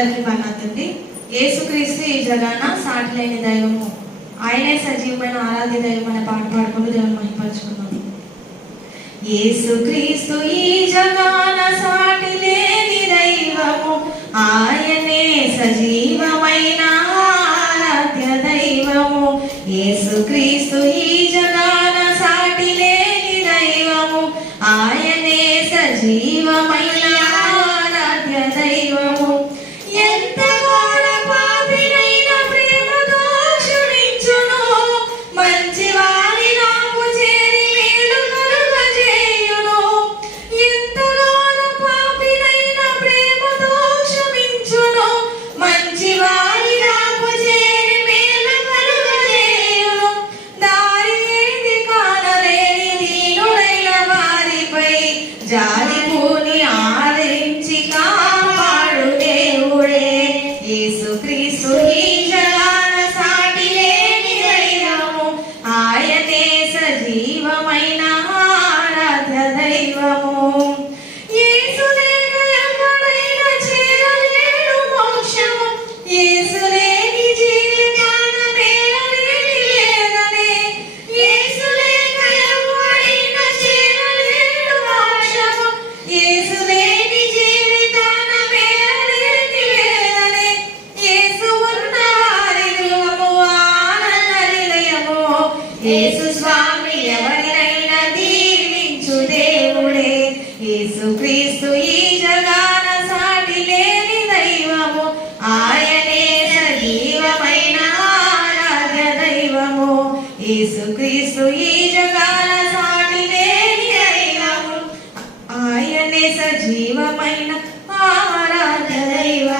అందరికీ వర్ణతండి ఏసుక్రీస్తు ఈ జగాన సాటి లేని దైవము. ఆయనే సజీవమైన ఆరాధ్య దైవం అనే పాట పాడుకుంటూ దేవుని మహిపరుచుకున్నాం ఏసుక్రీస్తు ఈ జగాన సాటి లేని దైవము. ఆయనే సజీవమైన ఆరాధ్య దైవము. ఏసుక్రీస్తు ఈ జగాన సాటి లేని దైవము. ఆయనే సజీవ Cristo que já యేసు స్వామి ఎవరినైనా దీవించు దేవుడే. యేసు క్రీస్తు ఈ జగాన సాటి లేని దైవము. ఆయనే సజీవమైన ఆరాధ్య దైవము. యేసు క్రీస్తు ఈ జగాన సాటి లేని దైవము. ఆయనే సజీవమైన ఆరాధ్య దైవము